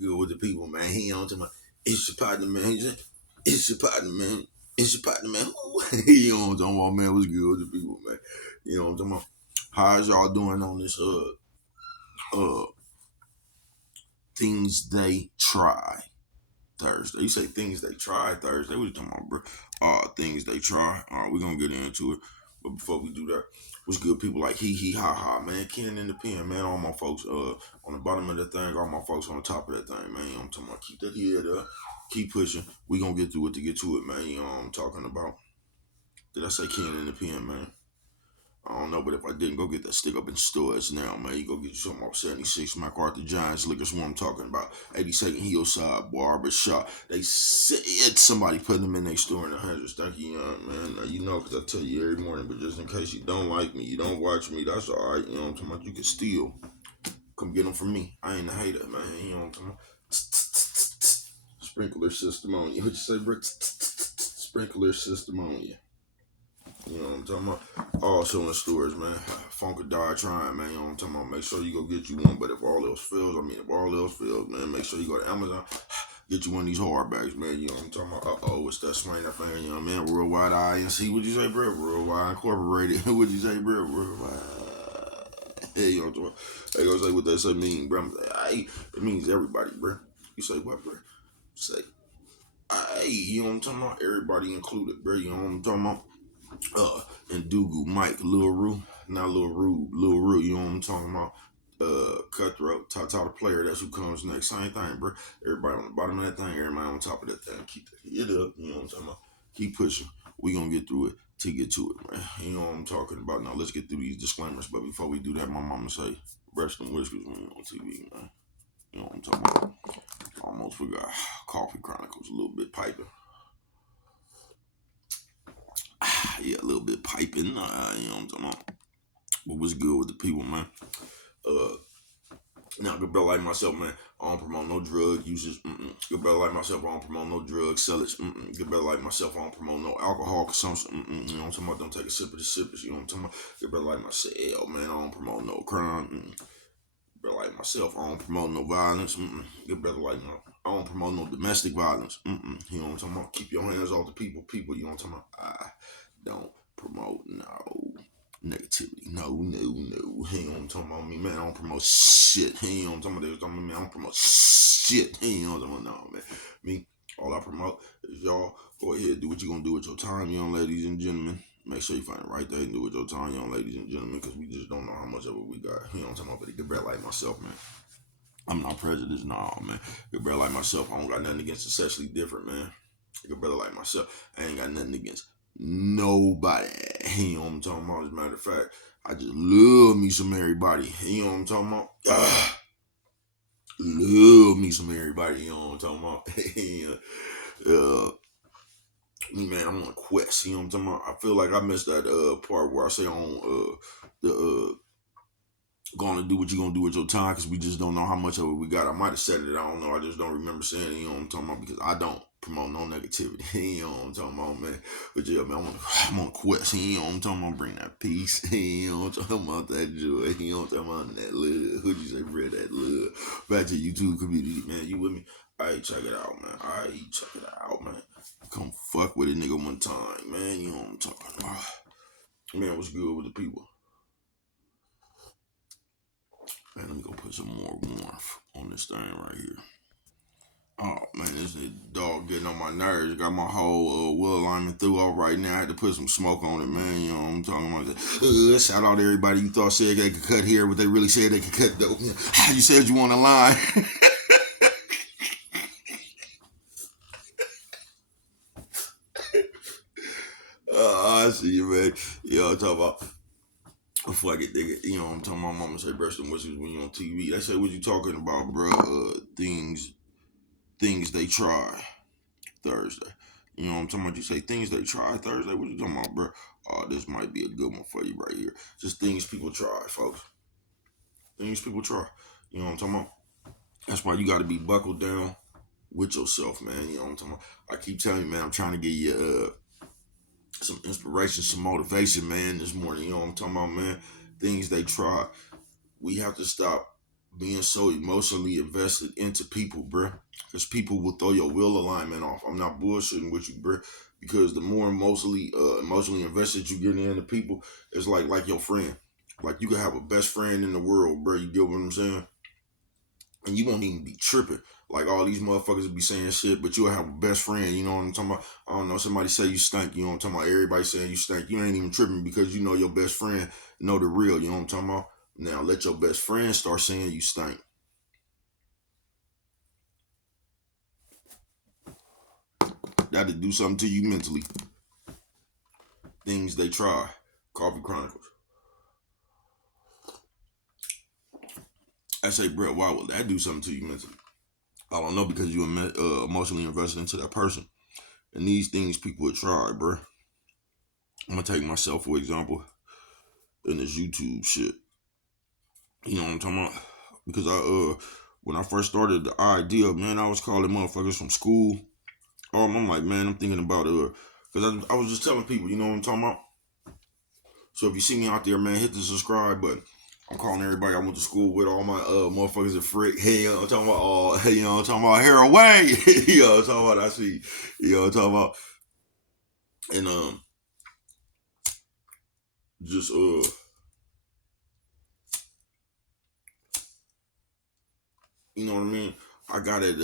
good with the people, man. He on to my, it's your partner, man. He just, it's your partner, man. It's your partner, man. You know what I'm talking about, man. What's good with the people, man? You know what I'm talking about? How's y'all doing on this uh things they try Thursday? You say things they try Thursday. What you talking about, bro? Things they try. We're gonna get into it. But before we do that, what's good, people like he ha ha, man. Ken in the pen, man. All my folks on the bottom of that thing, all my folks on the top of that thing, man. You know what I'm talking about? Keep that head up, keep pushing. We gonna get through it to get to it, man. You know what I'm talking about? Did I say Ken in the pen, man? I don't know, but if I didn't, go get that stick up in stores now, man. You go get you some off 76 MacArthur Giants liquor. That's what I'm talking about. 82nd Hillside Barber Shop. They said somebody put them in their store in the hundreds. Thank you, young man. Now, you know, because I tell you every morning, but just in case you don't like me, you don't watch me, that's all right. You know what I'm talking about? You can steal. Come get them from me. I ain't a hater, man. You know what I'm talking about? Sprinkler system on you. What you say, bro? Sprinkler system on you. You know what I'm talking about? Also in the stores, man. Funka Die trying, man. You know what I'm talking about? Make sure you go get you one. But if all else fails, man, make sure you go to Amazon. Get you one of these hardbacks, man. You know what I'm talking about? It's that swing that thing, you know what I mean? Worldwide INC. What'd you say, bro? Worldwide Incorporated. What'd you say, bro? Worldwide. Hey, you know what I'm talking about? They gonna say what they say mean, bro. I'm like, hey, it means everybody, bro. You say what, bro? Say, hey, you know what I'm talking about? Everybody included, bro. You know what I'm talking about? And Dugu, Mike, Lil Rue, not Lil Rue, Lil Rue, you know what I'm talking about? Cutthroat, Tata the player, that's who comes next. Same thing, bro. Everybody on the bottom of that thing, everybody on top of that thing. Keep it up, you know what I'm talking about? Keep pushing. We gonna get through it to get to it, man. You know what I'm talking about. Now let's get through these disclaimers. But before we do that, my mama say, breast and whiskers when you're on TV, man. You know what I'm talking about? Almost forgot. Coffee Chronicles, a little bit piping. Yeah, a little bit piping. You know what I'm talking about? But what's good with the people, man? Uh, Now, good brother like myself, man, I don't promote no drug users. Good brother like myself, I don't promote no drug sellers. Good brother like myself, I don't promote no alcohol consumption. You know what I'm talking about? Don't take a sip of the sippers. You know what I'm talking about? Good brother like myself, man, I don't promote no crime. Good brother like myself, I don't promote no violence. Good brother like my, I don't promote no domestic violence. You know what I'm talking about? Keep your hands off the people. People, you know what I'm talking about? I don't promote no negativity. No. He ain't on talking about me, man. I don't promote shit. He ain't on talking about they was talking about me. I don't promote shit. He ain't on talking about no, man. Me, all I promote is y'all go ahead, do what you gonna do with your time, young ladies and gentlemen. Make sure you find the right thing to do with your time, young ladies and gentlemen, because we just don't know how much of it we got. You know what I'm talking about? But it get better like myself, man. I'm not prejudiced, no, man. Good brother like myself, I don't got nothing against the sexually different, man. Good brother like myself, I ain't got nothing against nobody. You know what I'm talking about? As a matter of fact, I just love me some everybody. You know what I'm talking about? Love me some everybody. You know what I'm talking about? uh, Me, man, I'm on a quest. You know what I'm talking about? I feel like I missed that part where I say on the going to do what you're going to do with your time because we just don't know how much of it we got. I might have said it. I don't know. I just don't remember saying it. You know what I'm talking about? Because I don't promote no negativity. You know what I'm talking about, man? But yeah, man, I'm on a quest. You know what I'm talking about? Bring that peace. You know what I'm talking about? That joy. You know what I'm talking about? That love. Who'd you say, bro? That love. Back to YouTube community, man. You with me? All right, check it out, man. All right, check it out, man. Come fuck with a nigga one time, man. You know what I'm talking about? Man, what's good with the people? Man, let me go put some more warmth on this thing right here. Oh man, this dog getting on my nerves. Got my whole wheel alignment through off right now. I had to put some smoke on it, man. You know what I'm talking about? Shout out to everybody you thought said they could cut here, but they really said they could cut though. You said you want a line. I see you, man. You know what I'm talking about? Before I get there, you know what I'm talking about? Mama say breast and whiskers when you on TV. They say, what you talking about, bro? Things they try. Thursday. You know what I'm talking about? You say things they try Thursday. What you talking about, bro? Oh, this might be a good one for you right here. Just things people try, folks. Things people try. You know what I'm talking about? That's why you got to be buckled down with yourself, man. You know what I'm talking about? I keep telling you, man, I'm trying to give you some inspiration, some motivation, man, this morning. You know what I'm talking about, man? Things they try. We have to stop. being so emotionally invested into people, bruh. Because people will throw your will alignment off. I'm not bullshitting with you, bruh. Because the more emotionally invested you get into people, it's like your friend. Like you could have a best friend in the world, bruh. You get what I'm saying? And you won't even be tripping. Like all these motherfuckers will be saying shit, but you'll have a best friend, you know what I'm talking about? I don't know, somebody say you stink, you know what I'm talking about? Everybody saying you stink. You ain't even tripping because you know your best friend know the real, you know what I'm talking about? Now let your best friend start saying you stink. That'll do something to you mentally. Things they try. Coffee Chronicles. I say, Brett, why would that do something to you mentally? I don't know, because you emotionally invested into that person. And these things people would try, bro. I'm gonna take myself for example in this YouTube shit. You know what I'm talking about? Because when I first started the idea, man, I was calling motherfuckers from school. I'm like, man, I'm thinking about because I was just telling people, you know what I'm talking about? So if you see me out there, man, hit the subscribe button. I'm calling everybody I went to school with, all my motherfuckers at Frick. Hey, you know what I'm talking about? Hey, you know what I'm talking about? Hair away. You know what I'm talking about? I see. You know what I'm talking about? And just you know what I mean? I got it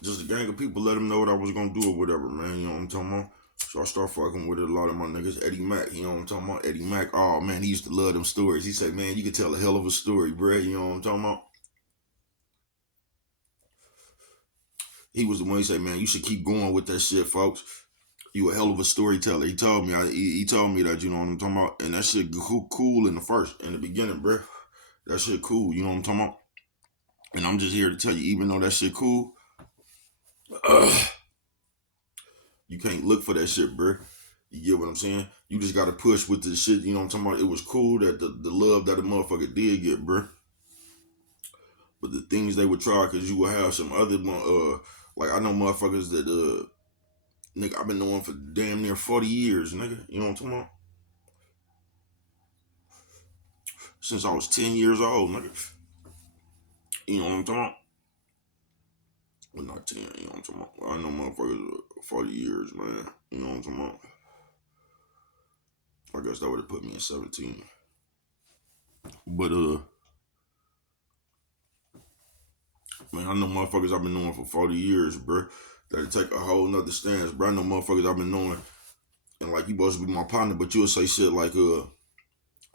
just a gang of people let them know what I was gonna do or whatever, man. You know what I'm talking about? So I start fucking with it, a lot of my niggas. Eddie Mack, you know what I'm talking about? Eddie Mack, oh man, he used to love them stories. He said, man, you could tell a hell of a story, bruh. You know what I'm talking about? He was the one. He said, man, you should keep going with that shit, folks. You a hell of a storyteller. He told me, he told me that, you know what I'm talking about? And that shit cool in the beginning, bruh. That shit cool, you know what I'm talking about? And I'm just here to tell you, even though that shit cool, you can't look for that shit, bruh. You get what I'm saying? You just gotta push with this shit, you know what I'm talking about? It was cool that the love that the motherfucker did get, bruh. But the things they would try, cause you will have some other like I know motherfuckers that nigga, I've been knowing for damn near 40 years, nigga. You know what I'm talking about? Since I was 10 years old, nigga. You know what I'm talking about? Well, not 10, you know what I'm talking about? I know motherfuckers 40 years, man. You know what I'm talking about? I guess that would have put me in 17. But man, I know motherfuckers I've been knowing for 40 years, bruh. That'll take a whole nother stance, bruh. I know motherfuckers I've been knowing, and like you supposed to be my partner, but you'll say shit like, oh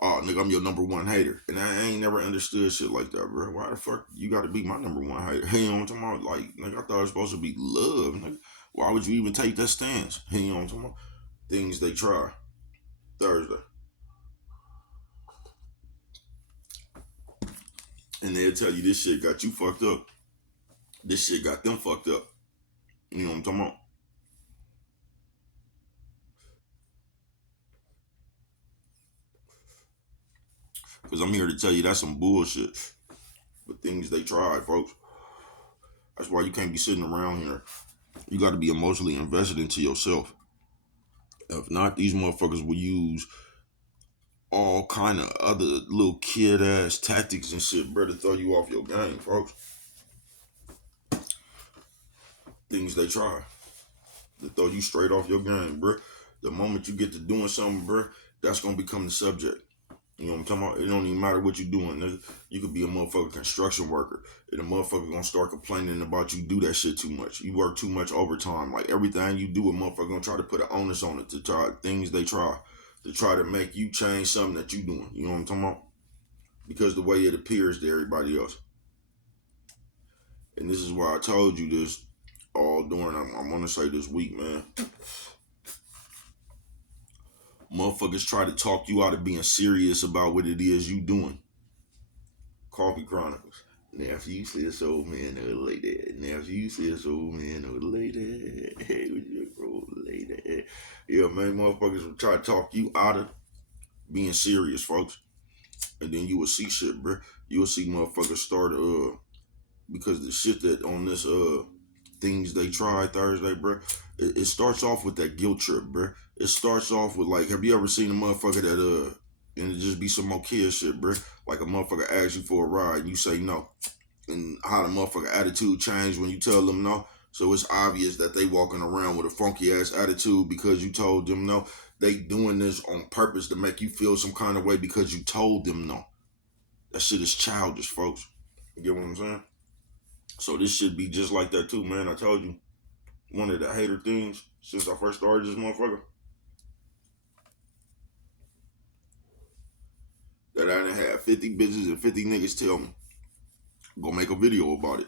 nigga, I'm your number one hater. And I ain't never understood shit like that, bro. Why the fuck you gotta be my number one hater? Hey, you know what I'm talking about? Like, nigga, I thought it was supposed to be love, nigga. Why would you even take that stance? Hey, you know what I'm talking about? Things they try. Thursday. And they'll tell you this shit got you fucked up. This shit got them fucked up. You know what I'm talking about? Because I'm here to tell you that's some bullshit. But things they tried, folks. That's why you can't be sitting around here. You got to be emotionally invested into yourself. If not, these motherfuckers will use all kind of other little kid ass tactics and shit, bro, to throw you off your game, folks. Things they try to throw you straight off your game, bro. The moment you get to doing something, bro, that's gonna become the subject. You know what I'm talking about? It don't even matter what you're doing, nigga. You could be a motherfucking construction worker, and a motherfucker gonna start complaining about you do that shit too much. You work too much overtime. Like everything you do, a motherfucker gonna try to put an onus on it to try things they try to make you change something that you doing. You know what I'm talking about? Because the way it appears to everybody else. And this is why I told you this all during, I want to say this week, man. Motherfuckers try to talk you out of being serious about what it is you doing. Coffee Chronicles. Nephew said so, man, no lady. Nephew said so, man, no lady. Hey, with your bro, lady. Yeah, man, motherfuckers will try to talk you out of being serious, folks. And then you will see shit, bro. You will see motherfuckers start, because the shit that on this, things they try Thursday, bro. It starts off with that guilt trip, bro. It starts off with like, have you ever seen a motherfucker that And it just be some more kid shit, bro. Like a motherfucker asks you for a ride and you say no. And how the motherfucker attitude change when you tell them no. So it's obvious that they walking around with a funky ass attitude because you told them no. They doing this on purpose to make you feel some kind of way because you told them no. That shit is childish, folks. You get what I'm saying? So this should be just like that too, man. I told you, one of the hater things since I first started this motherfucker, that I done had 50 bitches and 50 niggas tell me, go make a video about it.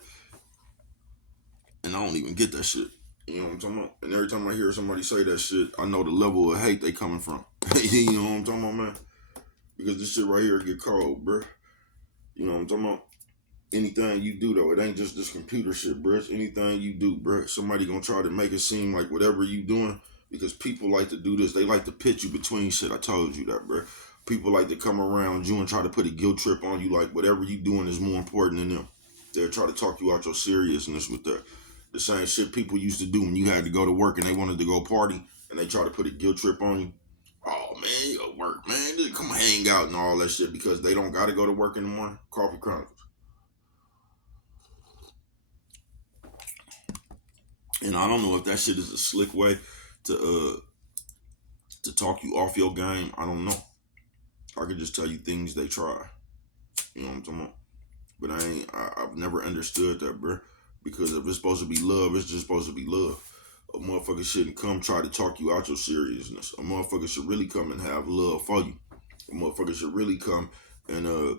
And I don't even get that shit. You know what I'm talking about? And every time I hear somebody say that shit, I know the level of hate they coming from. You know what I'm talking about, man? Because this shit right here get cold, bruh. You know what I'm talking about? Anything you do though, it ain't just this computer shit, bruh. It's anything you do, bruh. Somebody gonna try to make it seem like whatever you doing, because people like to do this. They like to pit you between shit. I told you that, bruh. People like to come around you and try to put a guilt trip on you, like whatever you doing is more important than them. They'll try to talk you out your seriousness with that. The same shit people used to do when you had to go to work and they wanted to go party and they try to put a guilt trip on you. Oh man, you gotta work, man. Just come hang out and all that shit because they don't gotta go to work in the morning. Coffee Chronicles. And I don't know if that shit is a slick way to talk you off your game. I don't know. I could just tell you things they try. You know what I'm talking about? But I've never understood that, bro. Because if it's supposed to be love, it's just supposed to be love. A motherfucker shouldn't come try to talk you out your seriousness. A motherfucker should really come and have love for you. A motherfucker should really come and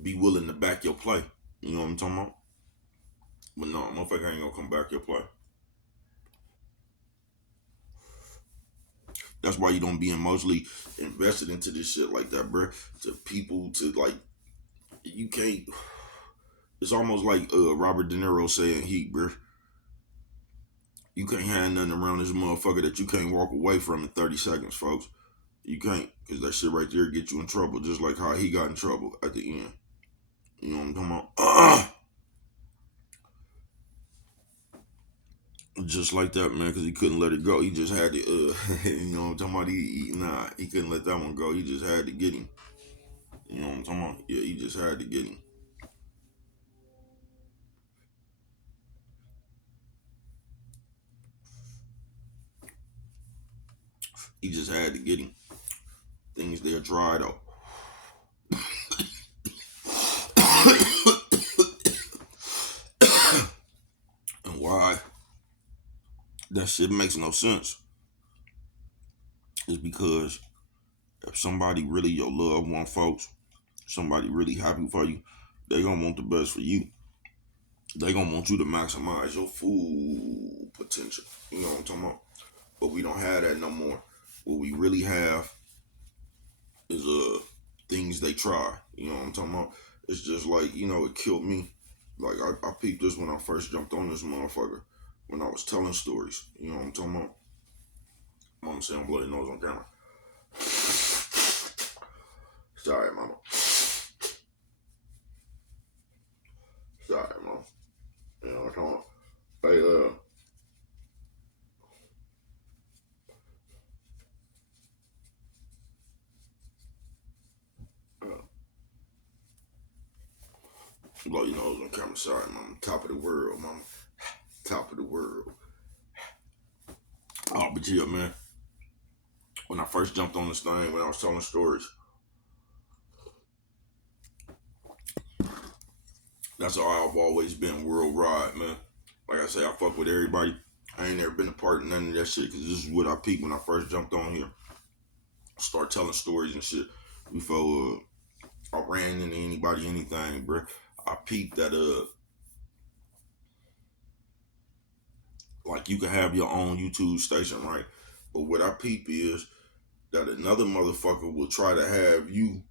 be willing to back your play. You know what I'm talking about? But no, a motherfucker ain't gonna come back your play. That's why you don't be emotionally invested into this shit like that, bro. To people, to like, you can't. It's almost like Robert De Niro saying Heat, bro. You can't have nothing around this motherfucker that you can't walk away from in 30 seconds, folks. You can't, because that shit right there get you in trouble, just like how he got in trouble at the end. You know what I'm talking about? Just like that, man, because he couldn't let it go. He just had to, you know what I'm talking about? He couldn't let that one go. He just had to get him. You know what I'm talking about? Yeah, he just had to get him. He just had to get him. Things there dried up. And why that shit makes no sense is because if somebody really your loved one, folks, somebody really happy for you, they gonna want the best for you. They gonna want you to maximize your full potential. You know what I'm talking about? But we don't have that no more. What we really have is things they try. You know what I'm talking about? It's just like, it killed me. Like I peeped this when I first jumped on this motherfucker. When I was telling stories. You know what I'm talking about? Mama say I'm bloody nose on camera. Sorry, mama. Sorry, mama. You know what I'm talking about? Hey, bloody nose on camera. Sorry, mama. Top of the world, mama. Top of the world. Oh, but yeah, man. When I first jumped on this thing, when I was telling stories, that's how I've always been worldwide, man. Like I say, I fuck with everybody. I ain't never been a part of none of that shit because this is what I peeped when I first jumped on here. Start telling stories and shit before I ran into anybody, anything, bro. I peeped that like you can have your own YouTube station, right? But what I peep is that another motherfucker will try to have you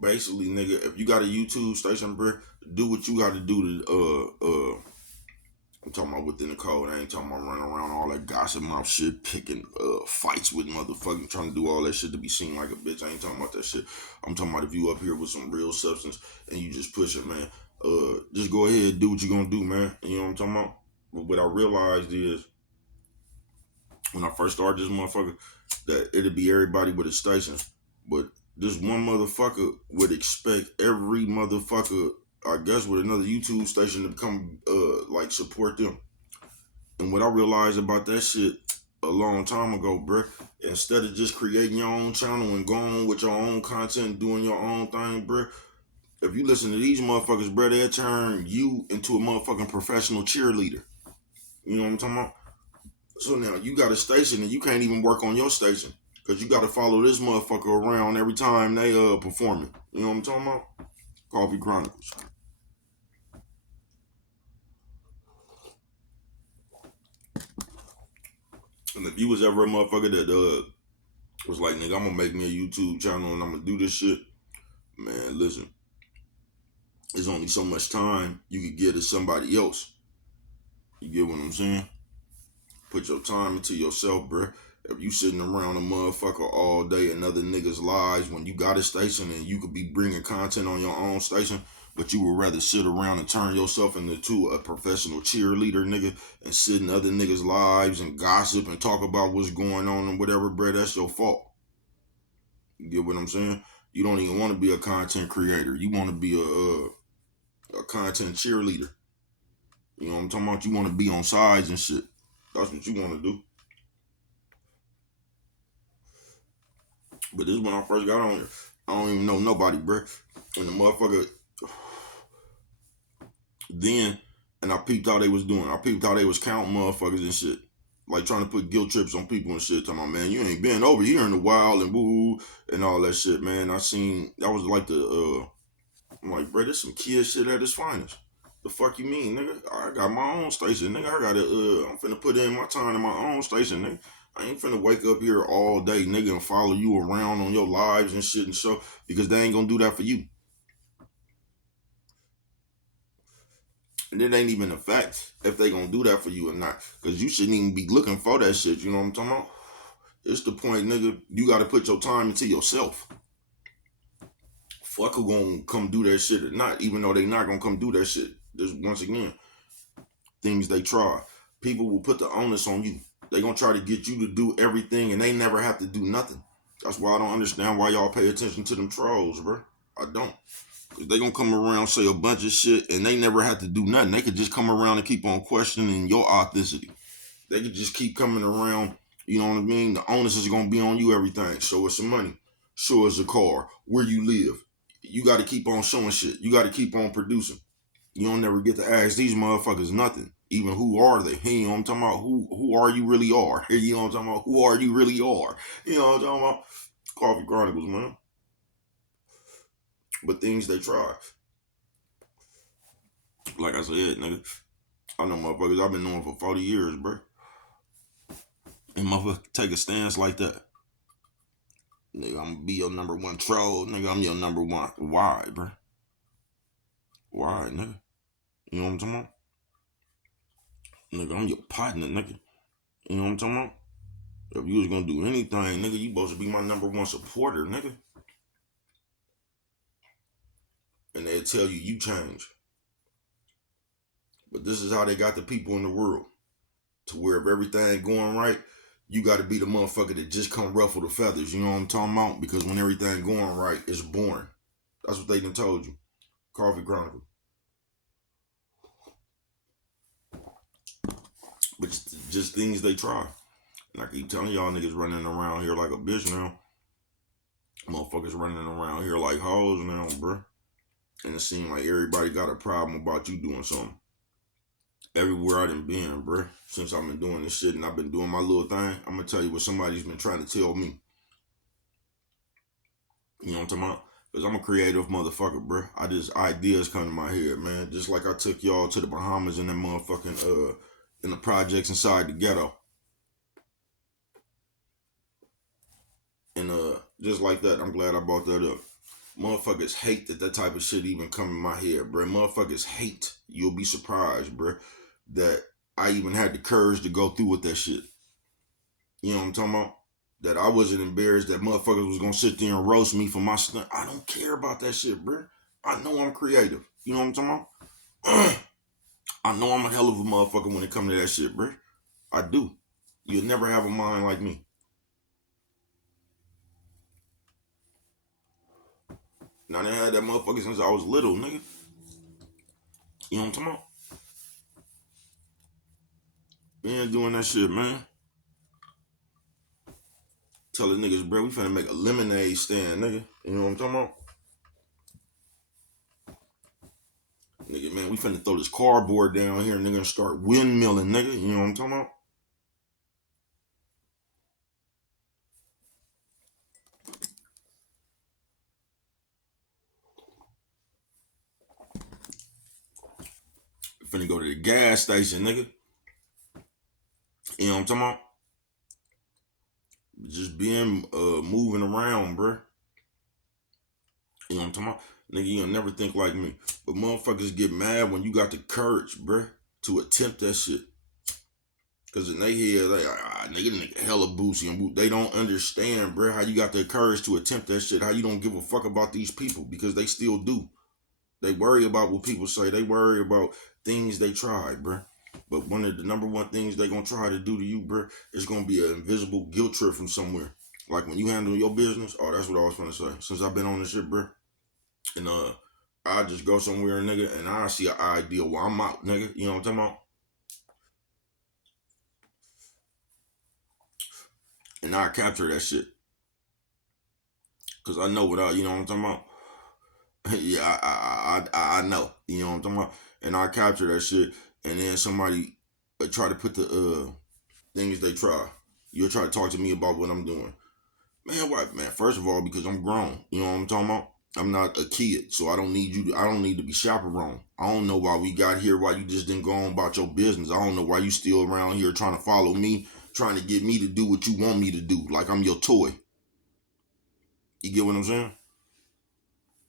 basically, nigga, if you got a YouTube station, bro, do what you got to do to I'm talking about within the code. I ain't talking about running around all that gossip mouth shit, picking fights with motherfuckers, trying to do all that shit to be seen like a bitch. I ain't talking about that shit. I'm talking about if you up here with some real substance and you just push it, man. Just go ahead, do what you gonna do, man. You know what I'm talking about? But what I realized is when I first started this motherfucker, that it'd be everybody with a station. But this one motherfucker would expect every motherfucker, I guess, with another YouTube station to come like support them. And what I realized about that shit a long time ago, bruh, instead of just creating your own channel and going with your own content, doing your own thing, bruh, if you listen to these motherfuckers, bruh, they'll turn you into a motherfucking professional cheerleader. You know what I'm talking about? So now you got a station and you can't even work on your station because you got to follow this motherfucker around every time they performing. You know what I'm talking about? Coffee Chronicles. And if you was ever a motherfucker that was like, nigga, I'm gonna make me a YouTube channel and I'm gonna do this shit, man, listen, there's only so much time you could give to somebody else. You get what I'm saying? Put your time into yourself, bruh. If you sitting around a motherfucker all day in other niggas' lives when you got a station and you could be bringing content on your own station, but you would rather sit around and turn yourself into a professional cheerleader, nigga, and sit in other niggas' lives and gossip and talk about what's going on and whatever, bruh, that's your fault. You get what I'm saying? You don't even want to be a content creator. You want to be a content cheerleader. You know what I'm talking about? You want to be on sides and shit. That's what you want to do. But this is when I first got on here. I don't even know nobody, bruh. And the motherfucker then, and I peeped how they was doing. I peeped how they was counting motherfuckers and shit. Like trying to put guilt trips on people and shit. Talking about, man, you ain't been over here in the wild and woo and all that shit, man. I seen, that was like I'm like, bro, this some kid shit at its finest. The fuck you mean, nigga? I got my own station, nigga. I'm finna put in my time in my own station, nigga. I ain't finna wake up here all day, nigga, and follow you around on your lives and shit and so, because they ain't gonna do that for you. And it ain't even a fact if they gonna do that for you or not. Cause you shouldn't even be looking for that shit, you know what I'm talking about? It's the point, nigga, you gotta put your time into yourself. Fuck who gonna come do that shit or not, even though they not gonna come do that shit. Just once again, things they try. People will put the onus on you. They gonna try to get you to do everything and they never have to do nothing. That's why I don't understand why y'all pay attention to them trolls, bro. I don't. Cause they gonna come around, say a bunch of shit, and they never have to do nothing. They could just come around and keep on questioning your authenticity. They could just keep coming around, you know what I mean? The onus is gonna be on you, everything. Show us some money. Show us a car. Where you live. You gotta keep on showing shit. You gotta keep on producing. You don't never get to ask these motherfuckers nothing. Even who are they? Hey, you know what I'm talking about? Who are you really are? Hey, you know what I'm talking about? Who are you really are? You know what I'm talking about? Coffee Chronicles, man. But things they try. Like I said, nigga, I know motherfuckers I've been knowing for 40 years, bro. And motherfucker take a stance like that. Nigga, I'm gonna be your number one troll. Nigga, I'm your number one. Why, bro? Why, nigga? You know what I'm talking about? Nigga, I'm your partner, nigga. You know what I'm talking about? If you was gonna do anything, nigga, you supposed to be my number one supporter, nigga. And they'll tell you change. But this is how they got the people in the world. To where if everything going right, you gotta be the motherfucker that just come ruffle the feathers. You know what I'm talking about? Because when everything going right, it's boring. That's what they done told you. Coffee Chronicle. But just things they try. And I keep telling y'all niggas running around here like a bitch now. Motherfuckers running around here like hoes now, bruh. And it seems like everybody got a problem about you doing something. Everywhere I done been, bruh, since I've been doing this shit and I've been doing my little thing, I'm gonna tell you what somebody's been trying to tell me. You know what I'm talking about? Because I'm a creative motherfucker, bruh. Ideas come to my head, man. Just like I took y'all to the Bahamas and that motherfucking, in the projects inside the ghetto. And just like that, I'm glad I brought that up. Motherfuckers hate that type of shit even come in my head, bro. Motherfuckers hate. You'll be surprised, bro, that I even had the courage to go through with that shit. You know what I'm talking about? That I wasn't embarrassed that motherfuckers was gonna sit there and roast me for my stunt. I don't care about that shit, bro. I know I'm creative. You know what I'm talking about? I know I'm a hell of a motherfucker when it comes to that shit, bro. I do. You'll never have a mind like me. Now they had that motherfucker since I was little, nigga. You know what I'm talking about? Been doing that shit, man. Tell the niggas, bro, we finna make a lemonade stand, nigga. You know what I'm talking about? Nigga, man, we finna throw this cardboard down here and they're gonna start windmilling, nigga. You know what I'm talking about? We finna go to the gas station, nigga. You know what I'm talking about? Just being moving around, bruh. You know what I'm talking about? Nigga, you'll never think like me. But motherfuckers get mad when you got the courage, bruh, to attempt that shit. Cause in their head, like, nigga hella boozy and they don't understand, bruh, how you got the courage to attempt that shit. How you don't give a fuck about these people because they still do. They worry about what people say. They worry about things they try, bruh. But one of the number one things they gonna try to do to you, bruh, is gonna be an invisible guilt trip from somewhere. Like when you handle your business, oh, that's what I was gonna say. Since I've been on this shit, bruh, and I just go somewhere, nigga, and I see an idea while I'm out, nigga. You know what I'm talking about? And I capture that shit. Cause I know what you know what I'm talking about? Yeah, I know. You know what I'm talking about? And I capture that shit, and then somebody try to put the things they try. You'll try to talk to me about what I'm doing. Man, what, man? First of all, because I'm grown. You know what I'm talking about? I'm not a kid, so I don't need you. I don't need to be chaperone. I don't know why we got here. Why you just didn't go on about your business. I don't know why you still around here trying to follow me, trying to get me to do what you want me to do, like I'm your toy. You get what I'm saying?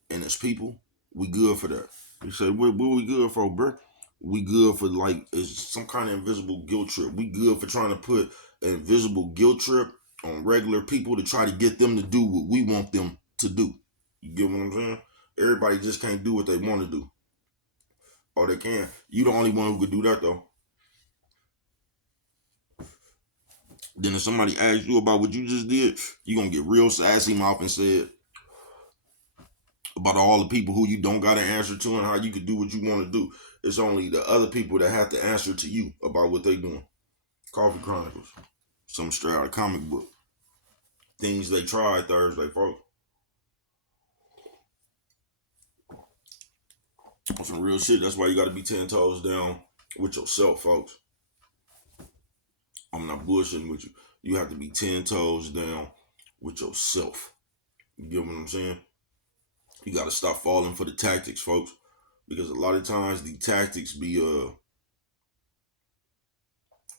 And as people, we good for that. You say, what we good for, bruh? We good for like it's some kind of invisible guilt trip. We good for trying to put an invisible guilt trip on regular people to try to get them to do what we want them to do. You get what I'm saying? Everybody just can't do what they want to do. Or they can. You the only one who could do that though. Then if somebody asks you about what you just did, you gonna get real sassy mouth and said about all the people who you don't got to answer to and how you could do what you want to do. It's only the other people that have to answer to you about what they doing. Coffee Chronicles. Some straight out of comic book. Things they tried Thursday, folks. Some real shit. That's why you got to be 10 toes down with yourself, folks. I'm not bullshitting with you. You have to be 10 toes down with yourself. You get what I'm saying? You got to stop falling for the tactics, folks. Because a lot of times the tactics be,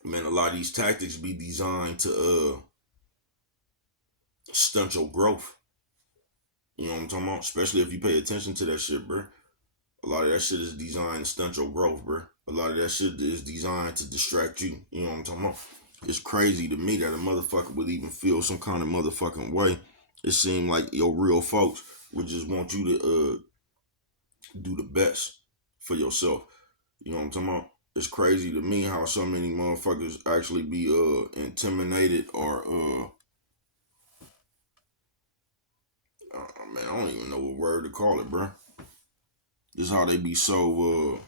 man, a lot of these tactics be designed to, stunt your growth. You know what I'm talking about? Especially if you pay attention to that shit, bro. A lot of that shit is designed to stunt your growth, bro. A lot of that shit is designed to distract you. You know what I'm talking about? It's crazy to me that a motherfucker would even feel some kind of motherfucking way. It seemed like your real folks would just want you to do the best for yourself. You know what I'm talking about? It's crazy to me how so many motherfuckers actually be intimidated or man, I don't even know what word to call it, bro. This is how they be so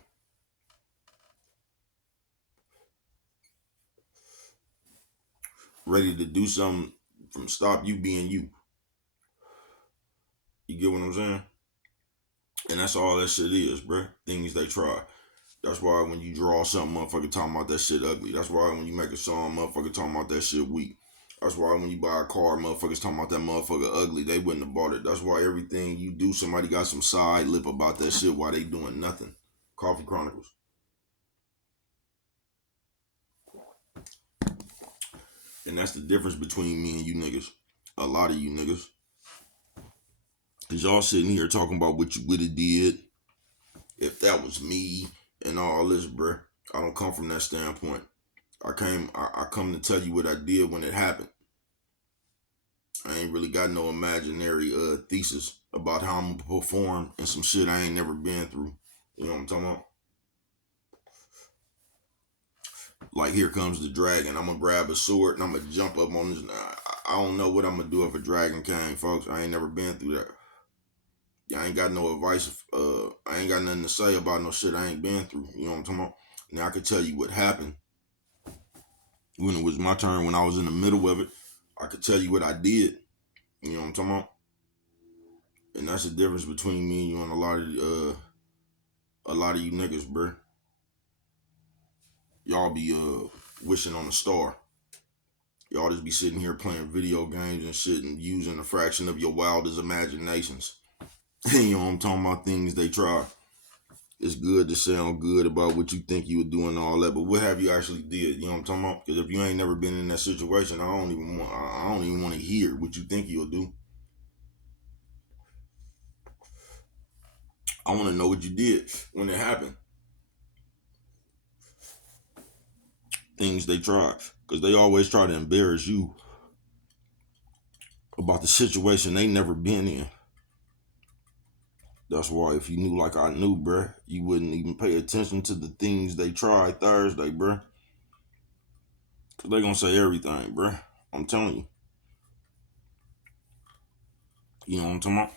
ready to do something from stop you being you. You get what I'm saying? And that's all that shit is, bruh. Things they try. That's why when you draw something, motherfucker talking about that shit ugly. That's why when you make a song, motherfucker talking about that shit weak. That's why when you buy a car, motherfuckers talking about that motherfucker ugly. They wouldn't have bought it. That's why everything you do, somebody got some side lip about that shit while they doing nothing. Coffee Chronicles. And that's the difference between me and you niggas. A lot of you niggas. Cause y'all sitting here talking about what you would have did if that was me and all this, bruh. I don't come from that standpoint. I come to tell you what I did when it happened. I ain't really got no imaginary thesis about how I'm gonna perform and some shit I ain't never been through. You know what I'm talking about? Like, here comes the dragon. I'm gonna grab a sword and I'm gonna jump up on this. I don't know what I'm gonna do if a dragon came, folks. I ain't never been through that. I ain't got no advice. I ain't got nothing to say about no shit I ain't been through. You know what I'm talking about? Now I can tell you what happened when it was my turn. When I was in the middle of it, I could tell you what I did. You know what I'm talking about? And that's the difference between me and you and a lot of you niggas, bruh. Y'all be wishing on a star. Y'all just be sitting here playing video games and shit and using a fraction of your wildest imaginations. You know what I'm talking about? Things they try. It's good to sound good about what you think you would do and all that, but what have you actually did? You know what I'm talking about? Because if you ain't never been in that situation, I don't even want to hear what you think you'll do. I want to know what you did when it happened. Things they try, because they always try to embarrass you about the situation they never been in. That's why if you knew like I knew, bruh, you wouldn't even pay attention to the things they tried Thursday, bruh. Because they gonna say everything, bruh. I'm telling you. You know what I'm talking about?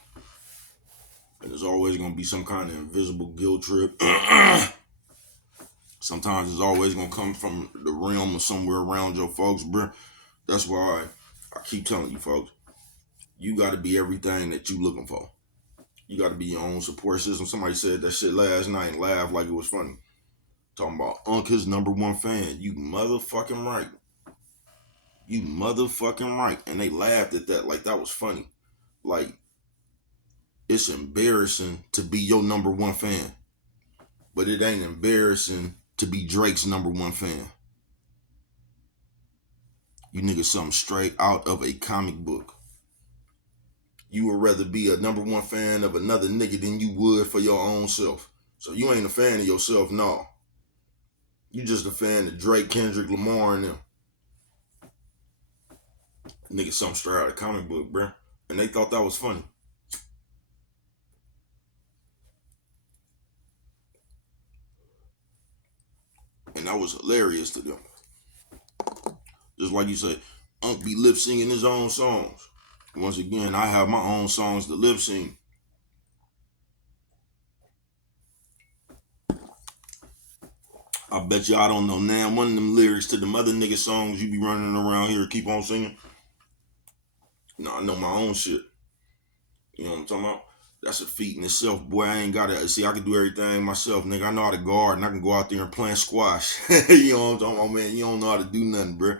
And there's always gonna be some kind of invisible guilt trip. Sometimes it's always gonna come from the realm of somewhere around your folks, bruh. That's why I keep telling you, folks, you gotta be everything that you looking for. You gotta be your own support system. Somebody said that shit last night and laughed like it was funny. Talking about Unc his #1 fan. You motherfucking right. You motherfucking right. And they laughed at that like that was funny. Like, it's embarrassing to be your #1 fan. But it ain't embarrassing to be Drake's #1 fan. You niggas something straight out of a comic book. You would rather be a #1 fan of another nigga than you would for your own self. So you ain't a fan of yourself, no. You just a fan of Drake, Kendrick, Lamar, and them. Niggas something straight out of a comic book, bruh. And they thought that was funny. And that was hilarious to them. Just like you say, Unc be lip singing his own songs. Once again, I have my own songs to lip sync. I bet you I don't know now one of them lyrics to them other nigga songs you be running around here keep on singing. No, I know my own shit. You know what I'm talking about? That's a feat in itself, boy. I ain't gotta see. I can do everything myself, nigga. I know how to guard, and I can go out there and plant squash. You know what I'm talking about, man? You don't know how to do nothing, bro.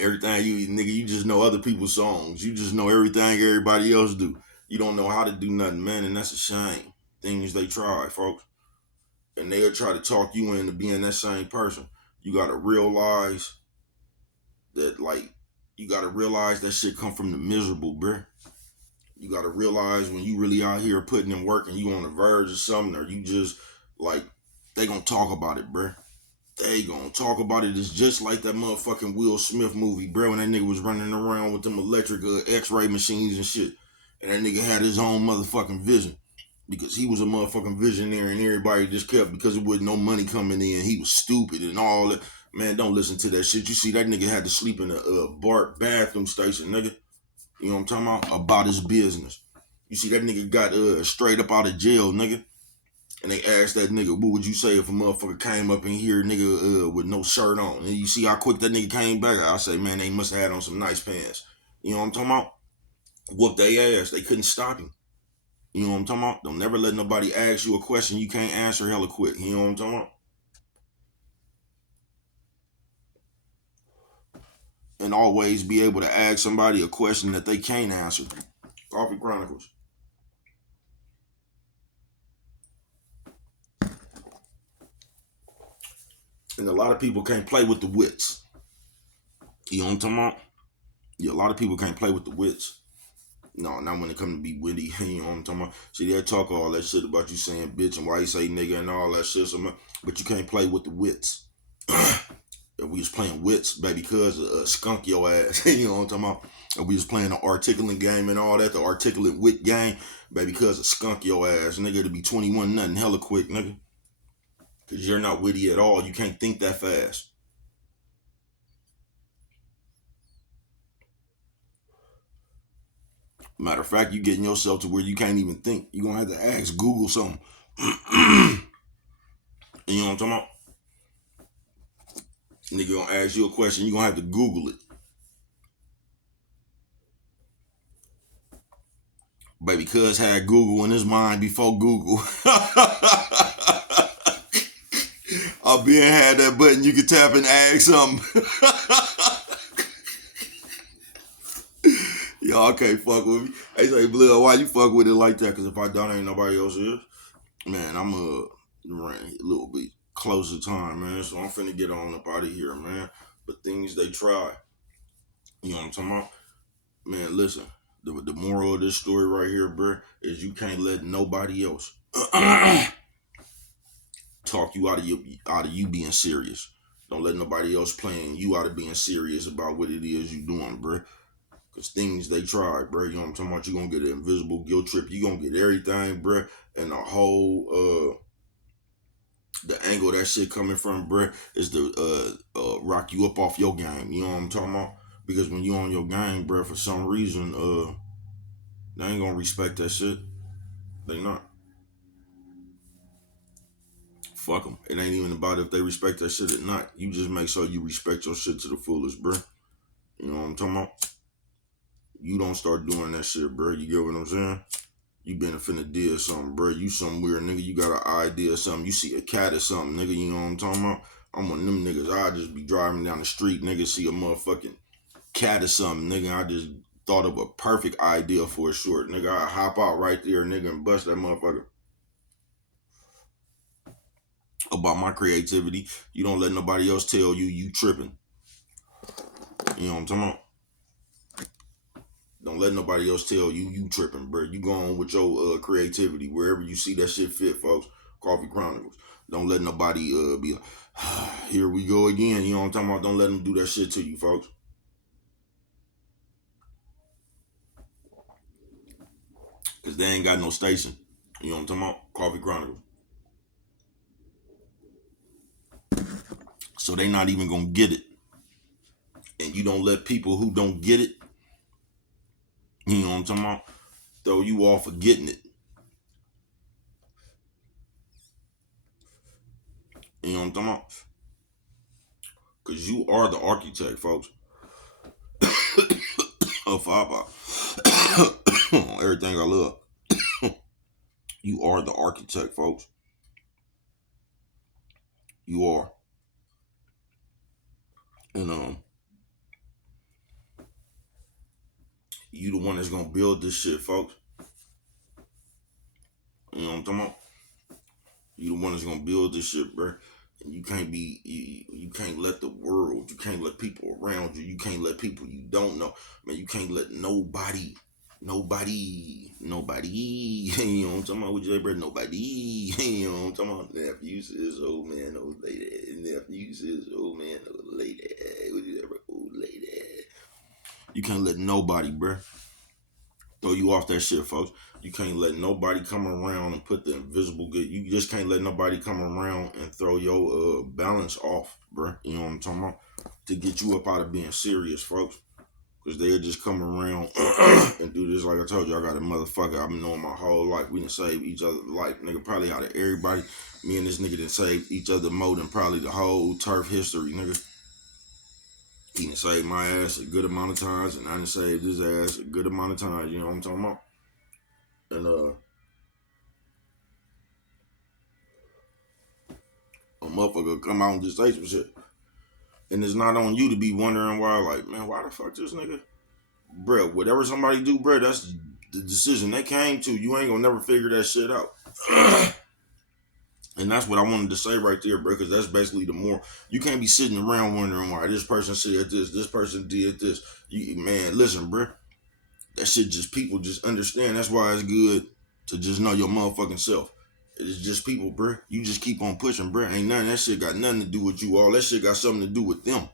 Everything you nigga, you just know other people's songs. You just know everything everybody else do. You don't know how to do nothing, man, and that's a shame. Things they try, folks, and they'll try to talk you into being that same person. You gotta realize that, like, you gotta realize that shit come from the miserable, bro. You gotta realize when you really out here putting in work and you on the verge of something, or you just like, they gonna talk about it, bruh. They gonna talk about it. It's just like that motherfucking Will Smith movie, bro, when that nigga was running around with them electric X-ray machines and shit. And that nigga had his own motherfucking vision. Because he was a motherfucking visionary and everybody just kept, because there wasn't no money coming in, he was stupid and all that. Man, don't listen to that shit. You see, that nigga had to sleep in a BART bathroom station, nigga. You know what I'm talking about his business. You see, that nigga got straight up out of jail, nigga. And they asked that nigga, what would you say if a motherfucker came up in here, nigga, with no shirt on? And you see how quick that nigga came back? I say, man, they must have had on some nice pants. You know what I'm talking about? Whoop they ass. They couldn't stop him. You know what I'm talking about? Don't never let nobody ask you a question you can't answer hella quick. You know what I'm talking about? And always be able to ask somebody a question that they can't answer. Coffee Chronicles. And a lot of people can't play with the wits. You know what I'm talking about? Yeah, a lot of people can't play with the wits. No, not when it come to be witty. You know what I'm talking about? See, they'll talk all that shit about you saying bitch and why you say nigga and all that shit. But you can't play with the wits. If we was playing wits, baby, cuz skunk your ass. You know what I'm talking about? If we was playing the articulate game and all that, the articulate wit game, baby, cuz skunk your ass. Nigga, to be 21 nothing hella quick, nigga. Because you're not witty at all. You can't think that fast. Matter of fact, you getting yourself to where you can't even think. You're gonna have to ask Google something. You know what I'm talking about? Nigga gonna ask you a question, you gonna have to Google it. Baby cuz had Google in his mind before Google. I been had that button you could tap and ask something. Y'all can't fuck with me. They say, Blood, why you fuck with it like that? Cause if I don't, ain't nobody else is. Man, I'm running a little bit closer time, man. So I'm finna get on up out of here, man. But things they try. You know what I'm talking about? Man, listen. The moral of this story right here, bruh, is you can't let nobody else talk you out of you being serious. Don't let nobody else playing you out of being serious about what it is you doing, bruh. Cause things they try, bruh. You know what I'm talking about? You gonna get an invisible guilt trip. You gonna get everything, bruh, and the whole the angle that shit coming from, bruh, is to rock you up off your game. You know what I'm talking about? Because when you on your game, bruh, for some reason, they ain't gonna respect that shit. They not. Fuck them. It ain't even about if they respect that shit or not. You just make sure you respect your shit to the fullest, bruh. You know what I'm talking about? You don't start doing that shit, bruh. You get what I'm saying? You been finna deal something, bruh. You some weird nigga. You got an idea or something. You see a cat or something, nigga. You know what I'm talking about? I'm one of them niggas. I just be driving down the street, nigga, see a motherfucking cat or something, nigga. I just thought of a perfect idea for a short, nigga. I hop out right there, nigga, and bust that motherfucker. About my creativity. You don't let nobody else tell you tripping. You know what I'm talking about? Don't let nobody else tell you tripping, bro. You go on with your creativity wherever you see that shit fit, folks. Coffee Chronicles. Don't let nobody be like, here we go again. You know what I'm talking about? Don't let them do that shit to you, folks. Because they ain't got no station. You know what I'm talking about? Coffee Chronicles. So they not even gonna get it. And you don't let people who don't get it, you know what I'm talking about, throw you off for getting it. You know what I'm talking about? Because you are the architect, folks. Of Faba. Everything I love. You are the architect, folks. You are. And you the one that's gonna build this shit, folks. You know what I'm talking about? You the one that's gonna build this shit, bro. And you can't be, you can't let the world, you can't let people around you, you can't let people you don't know, man. You can't let nobody. You know what I'm talking about with you, bro? Nobody. You know what I'm talking about? Nephew says, old man, old lady. Nephew says, old man, old lady. What you ever, old lady? You can't let nobody, bro, throw you off that shit, folks. You can't let nobody come around and put the invisible good. You just can't let nobody come around and throw your balance off, bro. You know what I'm talking about? To get you up out of being serious, folks. Because they'll just come around and do this. Like I told you, I got a motherfucker I've been knowing my whole life. We done saved each other's life. Nigga, probably out of everybody, me and this nigga done saved each other more than probably the whole turf history, nigga. He done saved my ass a good amount of times, and I done saved his ass a good amount of times. You know what I'm talking about? And a motherfucker come out and just say some shit. And it's not on you to be wondering why, like, man, why the fuck this nigga? Bruh, whatever somebody do, bruh, that's the decision they came to. You ain't gonna never figure that shit out. And that's what I wanted to say right there, bro, because that's basically the more, you can't be sitting around wondering why this person said this person did this. Man, listen, bro, that shit just, people just understand. That's why it's good to just know your motherfucking self. It's just people, bro. You just keep on pushing, bro. Ain't nothing, that shit got nothing to do with you. All that shit got something to do with them.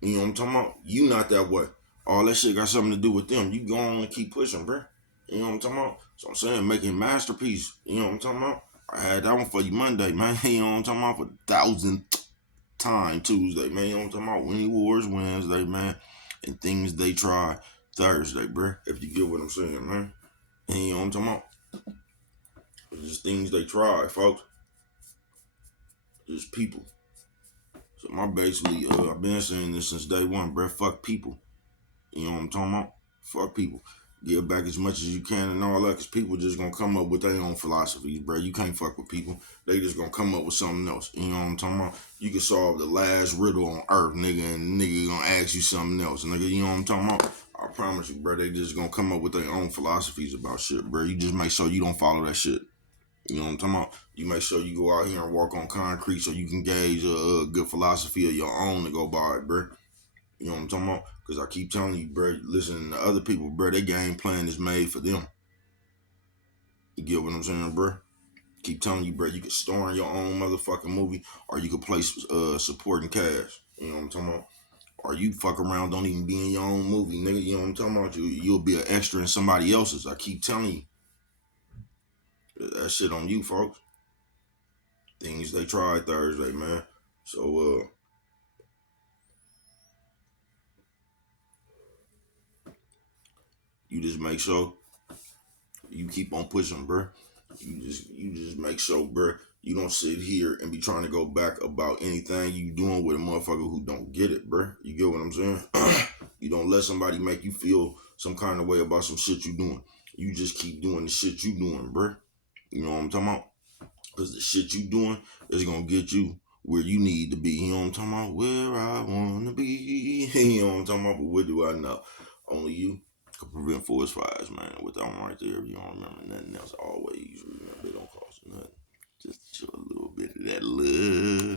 You know what I'm talking about? You not that way. All that shit got something to do with them. You go on and keep pushing, bro. You know what I'm talking about? So I'm saying, making masterpiece. You know what I'm talking about? I had that one for you Monday, man. You know what I'm talking about? For the thousandth time Tuesday, man. You know what I'm talking about? Winnie Wars Wednesday, man. And things they try Thursday, bruh. If you get what I'm saying, man. And you know what I'm talking about? It's just things they try, folks. Just people. So my basically, I've been saying this since day one, bruh. Fuck people. You know what I'm talking about? Fuck people. Give back as much as you can and all that, because people just gonna come up with their own philosophies, bro. You can't fuck with people. They just gonna come up with something else. You know what I'm talking about? You can solve the last riddle on earth, nigga, and nigga gonna ask you something else, nigga. You know what I'm talking about? I promise you, bro. They just gonna come up with their own philosophies about shit, bro. You just make sure you don't follow that shit. You know what I'm talking about? You make sure you go out here and walk on concrete so you can gauge a good philosophy of your own to go by it, bro. You know what I'm talking about? Because I keep telling you, bro, listening to other people, bro, their game plan is made for them. You get what I'm saying, bro? Keep telling you, bro, you can star in your own motherfucking movie or you can play supporting cast. You know what I'm talking about? Or you fuck around, don't even be in your own movie, nigga. You know what I'm talking about? You'll be an extra in somebody else's. I keep telling you. That shit on you, folks. Things they tried Thursday, man. So, you just make sure you keep on pushing, bro. You just make sure, bro, you don't sit here and be trying to go back about anything you doing with a motherfucker who don't get it, bro. You get what I'm saying? You don't let somebody make you feel some kind of way about some shit you doing. You just keep doing the shit you doing, bro. You know what I'm talking about? Because the shit you doing is gonna get you where you need to be. You know what I'm talking about? Where I wanna be. You know what I'm talking about? But what do I know? Only you can prevent forest fires, man. With that one right there, if you don't remember nothing else, always remember it don't cost nothing. Just show a little bit of that love.